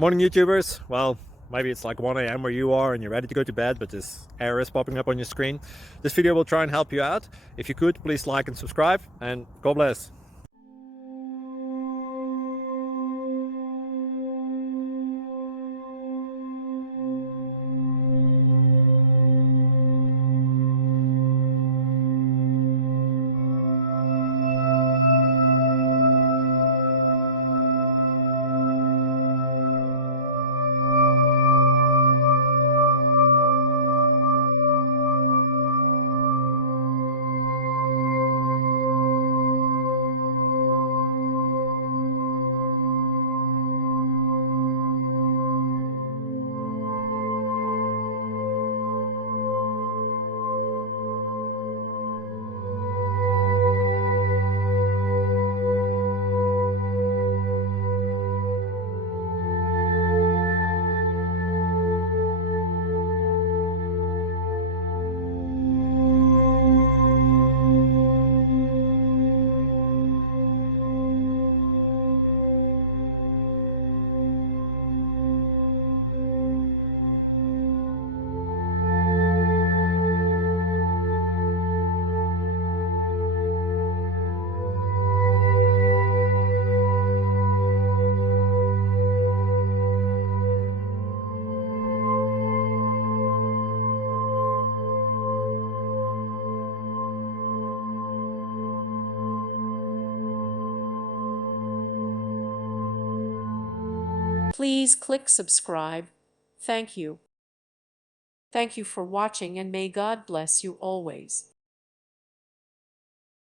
Morning, YouTubers. Well, maybe it's like 1 a.m. where you are and you're ready to go to bed, but this error is popping up on your screen. This video will try and help you out. If you could, please like and subscribe, and God bless. Please click subscribe. Thank you. Thank you for watching, and may God bless you always.